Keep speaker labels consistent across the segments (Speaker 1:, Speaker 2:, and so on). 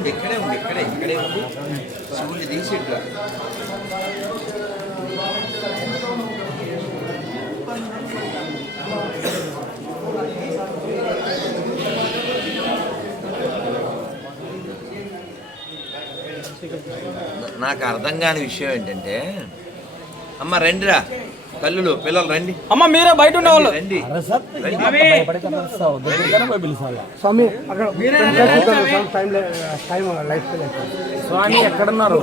Speaker 1: ఉంది ఇక్కడే ఉండి ఇక్కడే ఇక్కడే ఉంది. శివుడిని తీసిట్రా నాకు అర్థం కాని విషయం ఏంటంటే అమ్మ రండిరా. తల్లులు పిల్లలు రండి.
Speaker 2: అమ్మ మీరే బయట ఉండేవాళ్ళు.
Speaker 1: రండి.
Speaker 3: స్వామి. అక్కడ టైం లైఫ్
Speaker 2: ఎక్కడున్నారు?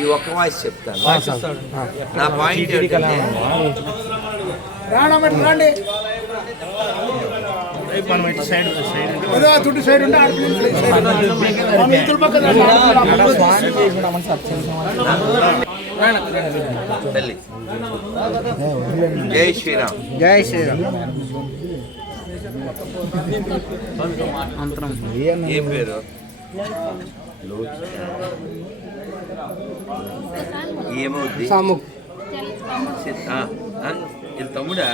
Speaker 1: ఈ ఒక్క వాయిస్ చెప్తాను. నా పాయింట్ ఏంటంటే
Speaker 3: తుడి సైడ్ ఉంటే
Speaker 1: జై శ్రీరామ్.
Speaker 3: జై శ్రీరామ్
Speaker 1: ఏం పేరు ఇది తమ్ముడా?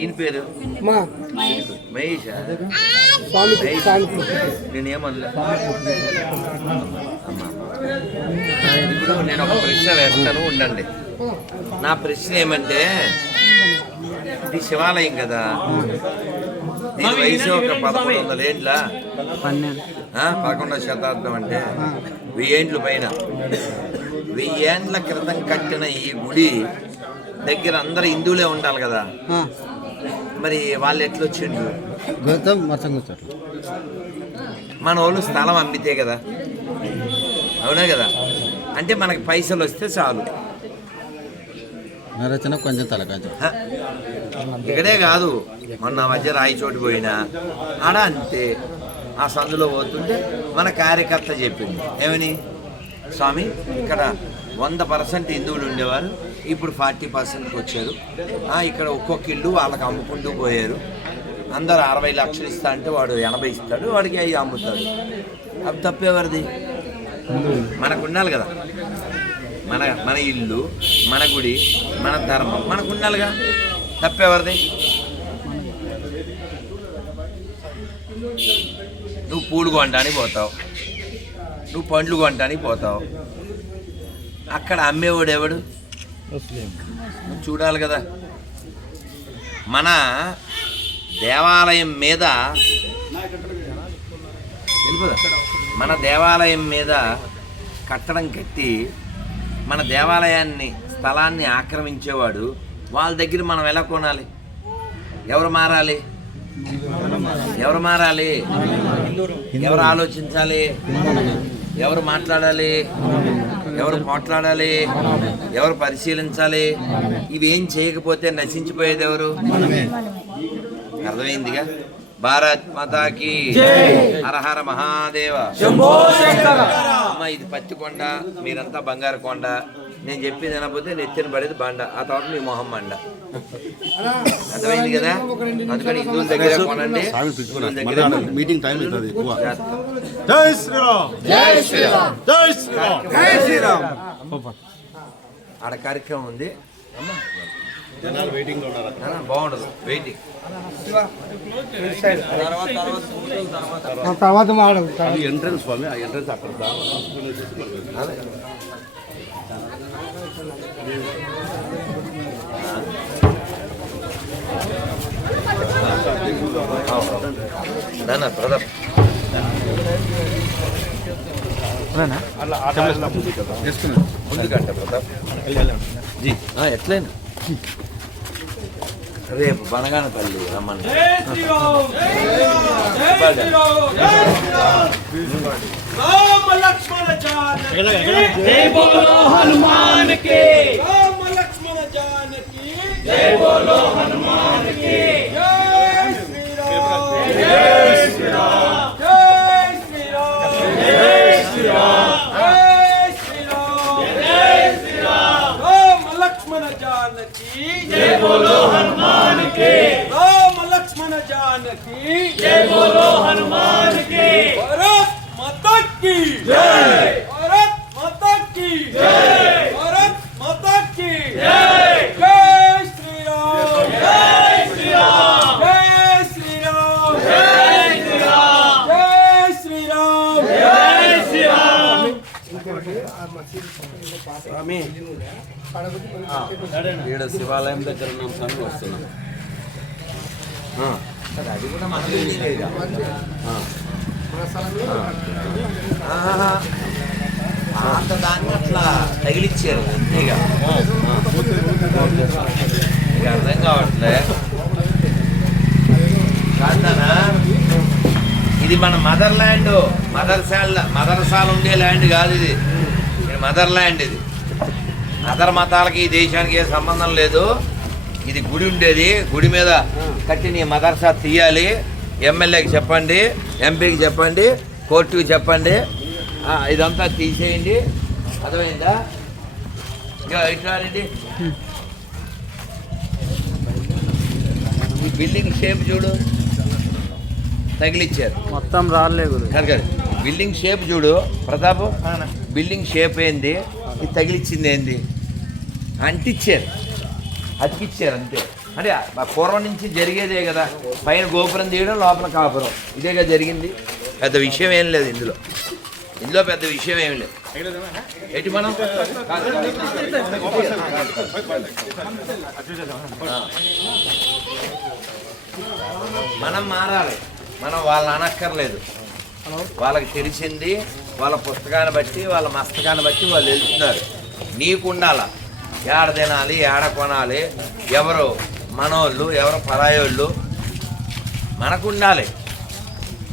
Speaker 1: ఈయన పేరు? మహేష్. ఇప్పుడు నేను ఒక ప్రశ్న వేస్తాను ఉండండి. నా ప్రశ్న ఏమంటే ఇది శివాలయం కదా. దీని వయసు ఒక పదకొండు వందల ఏండ్ల? పదకొండవ శతాబ్దం అంటే వెయ్యేండ్ల పైన. వెయ్యేండ్ల క్రితం కట్టిన ఈ గుడి దగ్గర అందరు హిందువులే ఉండాలి కదా. మరి వాళ్ళు ఎట్లొచ్చిండ్రు?
Speaker 3: గౌతమ్ మచ్చం కూర్చోట్లు
Speaker 1: మన వాళ్ళు స్థలం అమ్మితే కదా? అవునా కదా? అంటే మనకి పైసలు వస్తే చాలు.
Speaker 3: నరచన కొంచెం తలకాయ
Speaker 1: హ. ఇక్కడే కాదు. మొన్న మధ్య రాయిచోటు పోయినా. ఆడ అంతే. ఆ సందులో పోతుంటే మన కార్యకర్త చెప్పింది. ఏమని? స్వామి ఇక్కడ వంద పర్సెంట్ హిందువులు ఉండేవారు. ఇప్పుడు ఫార్టీ పర్సెంట్కి వచ్చారు. ఇక్కడ ఒక్కొక్క ఇల్లు వాళ్ళకి అమ్ముకుంటూ పోయారు. అందరు అరవై లక్షలు ఇస్తా అంటే వాడు ఎనభై ఇస్తాడు వాడికి అవి అమ్ముతాడు. అవి తప్పేవారిది? మనకు ఉండాలి కదా. మన మన ఇల్లు మన గుడి మన ధర్మం మనకు ఉండాలిగా తప్పేవారిది? నువ్వు పూలు కొనడానికి పోతావు. నువ్వు పండ్లు కొనడానికి పోతావు. అక్కడ అమ్మేవాడు ఎవడు? చూడాలి కదా. మన దేవాలయం మీద మన దేవాలయం మీద కట్టడం కట్టి మన దేవాలయాన్ని స్థలాన్ని ఆక్రమించేవాడు వాళ్ళ దగ్గర మనం ఎలా కొనాలి? ఎవరు మారాలి? ఎవరు మారాలి? ఎవరు ఆలోచించాలి? ఎవరు మాట్లాడాలి? ఎవరు మాట్లాడాలి? ఎవరు పరిశీలించాలి? ఇవేం చేయకపోతే నశించిపోయేది ఎవరు? అర్థమైందిగా? భారత్ మాతాకి హర హర మహాదేవ. అమ్మ ఇది పత్తి కొండ మీరంతా బంగారు కొండ. నేను చెప్పింది వినకపోతే నెత్తిన పడేది బండ. ఆ తర్వాత మీ మొహం బండ అర్థమైంది కదా? అందుకని హిందువుల దగ్గర కొనండి.
Speaker 4: మీటింగ్ టైం అవుతుంది. ఎక్కువ. జై శ్రీరామ్.
Speaker 1: జై శ్రీరామ్.
Speaker 4: జై శ్రీరామ్.
Speaker 1: జై శ్రీరామ్. ఆడ కార్యక్రమం ఉంది.
Speaker 4: జనాలు వెయిటింగ్లో ఉన్నారు?
Speaker 1: బాగుండదు. వెయిటింగ్
Speaker 3: తర్వాత
Speaker 4: ఎంట్రన్స్ స్వామి ఆ ఎంట్రన్స్ అక్కడ
Speaker 1: అదే. నాన్న ప్రతాప్ ముందు గంట ప్రతాప్ జీ. ఆ, ఎట్లయినా రేపు బనగానపల్లి రమ్మని.
Speaker 2: జై బోలో హనుమాన్కి రామ లక్ష్మణ జానకి. జై. బోలో హనుమాన్కి. की जय बोलो हनुमान की। भारत माता की। जय। भारत माता की। जय। भारत माता की। जय।
Speaker 5: శివాలయం దగ్గర ఉన్నాం వస్తున్నాం
Speaker 1: అది కూడా పాత దాన్ని అట్లా తగిలిచ్చారు అంతేగా. నీకు అర్థం కావట్లే. కాదనా ఇది మన మదర్ ల్యాండ్ మదర్ సాల్ ఉండే ల్యాండ్ కాదు ఇది. ఇది మదర్ ల్యాండ్ ఇది. అదర్ మతాలకి ఈ దేశానికి ఏ సంబంధం లేదు. ఇది గుడి ఉండేది. గుడి మీద కట్టిన మదర్సా తీయాలి. ఎమ్మెల్యేకి చెప్పండి ఎంపీకి చెప్పండి కోర్టుకి చెప్పండి. ఇదంతా తీసేయండి. అర్థమైందా? ఇంకా ఇట్లా రండి. ఈ బిల్డింగ్ షేప్ చూడు. తగిలిచ్చారు.
Speaker 3: మొత్తం రాలే గురు
Speaker 1: కాదు కాదు. బిల్డింగ్ షేప్ చూడు. ప్రతాప్ బిల్డింగ్ షేప్ ఏంది? ఇది తగిలిచ్చింది ఏంది? అంటిచ్చారు. అతికిచ్చారు అంతే అంటే పూర్వం నుంచి జరిగేదే కదా. పైన గోపురం తీయడం లోపల కాపురం. ఇదేగా జరిగింది. పెద్ద విషయం ఏం లేదు ఇందులో. ఇందులో పెద్ద విషయం ఏం లేదు. ఎటు మనం మనం మారాలి. మనం వాళ్ళని అనక్కర్లేదు. వాళ్ళకి తెలిసింది వాళ్ళ పుస్తకాన్ని బట్టి వాళ్ళ మస్తకాన్ని బట్టి వాళ్ళు వెళ్తున్నారు. నీకు ఉండాలా? ఏడ తినాలి ఏడ కొనాలి ఎవరు మనోళ్ళు ఎవరు పరాయోళ్ళు మనకు ఉండాలి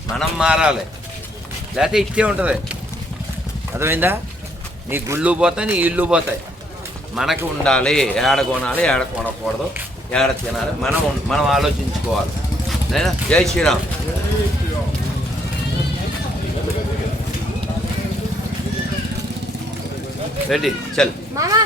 Speaker 1: మనం మారాలి. లేకపోతే ఇట్టే ఉంటుంది. అర్థమైందా? నీ గుళ్ళు పోతాయి నీ ఇల్లు పోతాయి. మనకు ఉండాలి ఏడ కొనాలి ఏడ కొనకూడదు ఏడ తినాలి మనం మనం ఆలోచించుకోవాలి. జై శ్రీరామ్. రెడీ చల్
Speaker 6: మామా